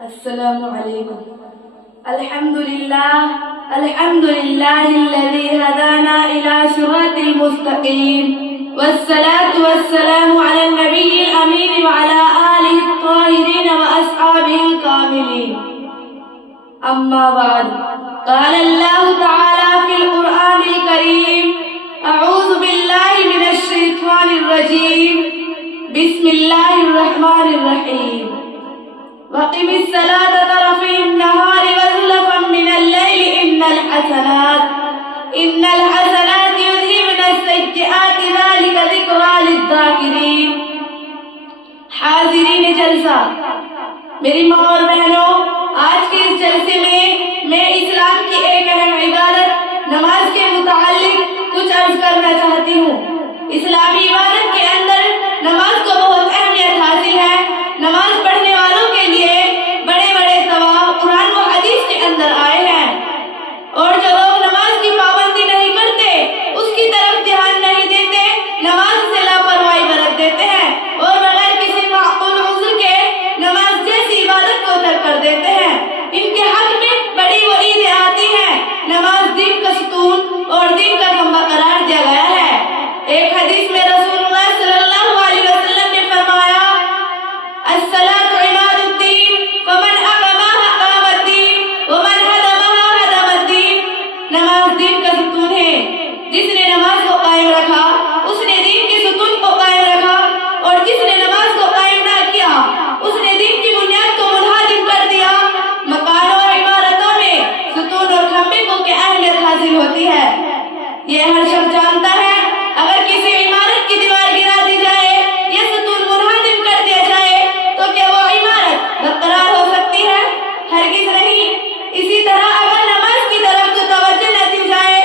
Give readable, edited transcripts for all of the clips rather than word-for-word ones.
السلام علیکم۔ الحمدللہ الذی ہدانا الی صراط المستقیم والصلاة والسلام علی النبی الامین وعلی آلہ الطاہرین واصحابہ الکاملین، اما بعد، قال اللہ تعالی فی القرآن الکریم، اعوذ باللہ من الشیطان الرجیم، بسم اللہ الرحمن الرحیم، وَأَقِمِ الصَّلَاةَ طَرَفَيِ النَّهَارِ وَزُلَفًا مِّنَ اللَّيْلِ إِنَّ الْحَسَنَاتِ يُذْهِبْنَ السَّيِّئَاتِ ذَلِكَ ذِكْرَىٰ لِلذَّاكِرِينَ۔ حاضرین جلسہ، میری ماں اور بہنوں، آج کے اس جلسے میں اسلام کی ایک اہم عبادت نماز کے متعلق کچھ عرض کرنا چاہتی ہوں۔ اسلامی عبادت کے اندر نماز کو بہت اہمیت حاصل ہے۔ نماز پڑھنے والوں کے لیے بڑے بڑے ثواب قرآن و حدیث کے اندر آئے ہیں، اور جو لوگ نماز کی پابندی نہیں کرتے، اس کی طرف دھیان نہیں دیتے، نماز سے لاپرواہی برت دیتے ہیں اور بغیر کسی معقول عذر کے نماز جیسی عبادت کو ترک کر دیتے ہیں، ان کے حق میں بڑی وعیدیں آتی ہیں۔ نماز دین کا ستون اور دین کا خمبہ قرار دیا گیا ہے۔ ایک حدیث میں رسول اللہ صلی اللہ علیہ وسلم نے فرمایا، الصلاۃ عماد الدین فمن اقامها اقام الدین ومن هدمها هدم الدین۔ نماز دین کا ستون ہے، جس نے نماز کو قائم رکھا اس نے دین کے ستون کو قائم رکھا، اور جس نے نماز کو قائم نہ کیا اس نے دین کی بنیاد کو منہدم کر دیا۔ مکانوں اور عمارتوں میں ستون اور کھمبے کو کیا اہمیت حاصل ہوتی ہے، یہ ہر شخص جانتا ہے۔ اگر کسی عمارت کی دیوار گرا دی جائے یا ستون منہدم کر دیا جائے تو کیا وہ عمارت برقرار ہو سکتی ہے؟ ہرگز نہیں۔ اسی طرح اگر نماز کی طرف تو توجہ نہ دی جائے،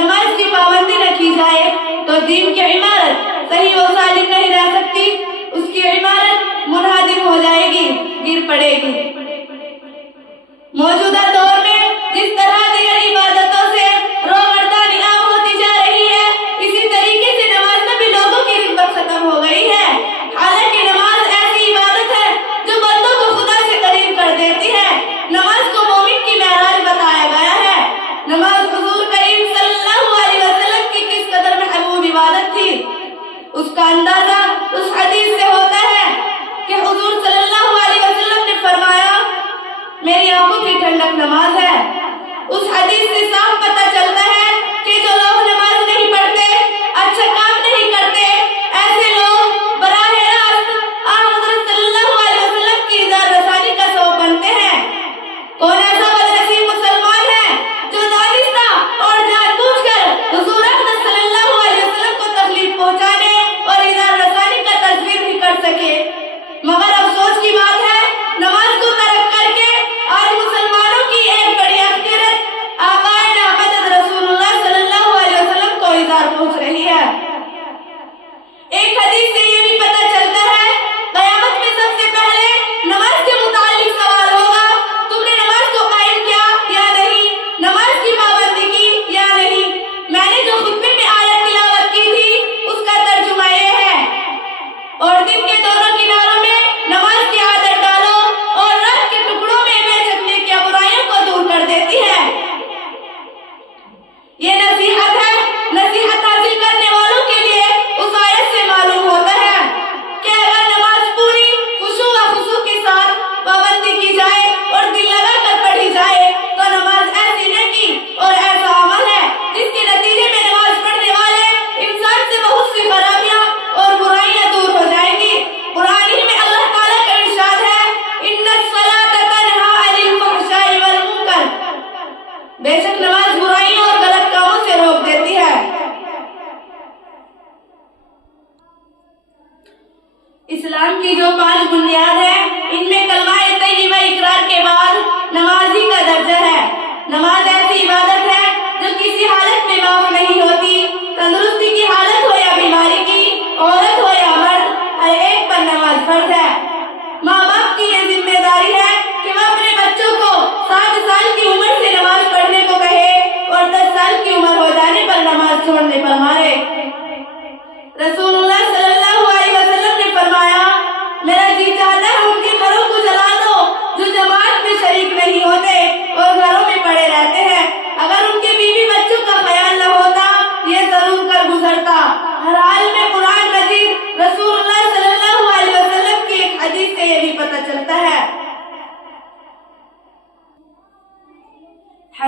نماز کی پابندی نہ کی جائے، تو دین کی عمارت صحیح و سالم نہیں رہ سکتی، اس کی عمارت منہدم ہو جائے گی، گر پڑے گی۔ موجودہ دور میں جس طرح دیگر عبادتوں سے روگردانی عام ہوتی جا رہی ہے، اسی طریقے سے نماز میں بھی لوگوں کی رغبت ختم ہو گئی ہے۔ حالانکہ نماز ایسی عبادت ہے جو بندوں کو خدا سے قریب کر دیتی ہے۔ نماز کو مومن کی معراج بتایا گیا ہے۔ نماز حضور کریم صلی اللہ علیہ وسلم کی کس قدر محبوب عبادت تھی، اس کا اندازہ اس حدیث سے ہوتا ہے کہ حضور صلی اللہ علیہ وسلم نے فرمایا، میری آنکھوں کی ٹھنڈک نماز ہے۔ اس حدیث سے صاف پتہ چلتا ہے کہ جو لوگ نماز نہیں پڑھتے، اچھا کام نہیں کرتے، ایسے لوگ براہ راست حضرت صلی اللہ علیہ وسلم کی ازار رسانی کا سبب بنتے ہیں۔ کون ایسا بدنصیب مسلمان ہے جو دانستہ اور جان بوجھ کر حضور اقدس صلی اللہ علیہ وسلم کو تکلیف پہنچانے اور ازار رسانی کا تصویر بھی کر سکے؟ مگر افسوس کی بات ہے، نماز کو ترک کر کے آج مسلمانوں کی ایک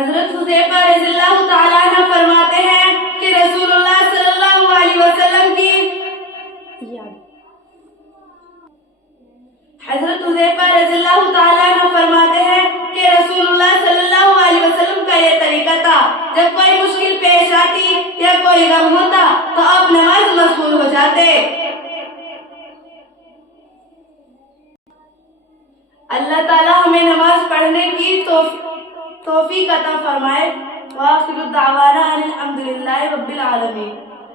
حضرت حذیفہ رضی اللہ تعالیٰ عنہ فرماتے ہیں کہ رسول اللہ صلی اللہ علیہ وسلم کی حضرت حذیفہ رضی اللہ تعالیٰ عنہ فرماتے ہیں کہ رسول اللہ صلی اللہ علیہ وسلم کا یہ طریقہ تھا، جب کوئی مشکل پیش آتی یا کوئی غم ہوتا تو آپ نماز مشغول ہو جاتے۔ اللہ تعالیٰ ہمیں نماز پڑھنے کی توفیق عطا فرمائے۔ وآخر دعوانا ان الحمد للہ رب العالمین۔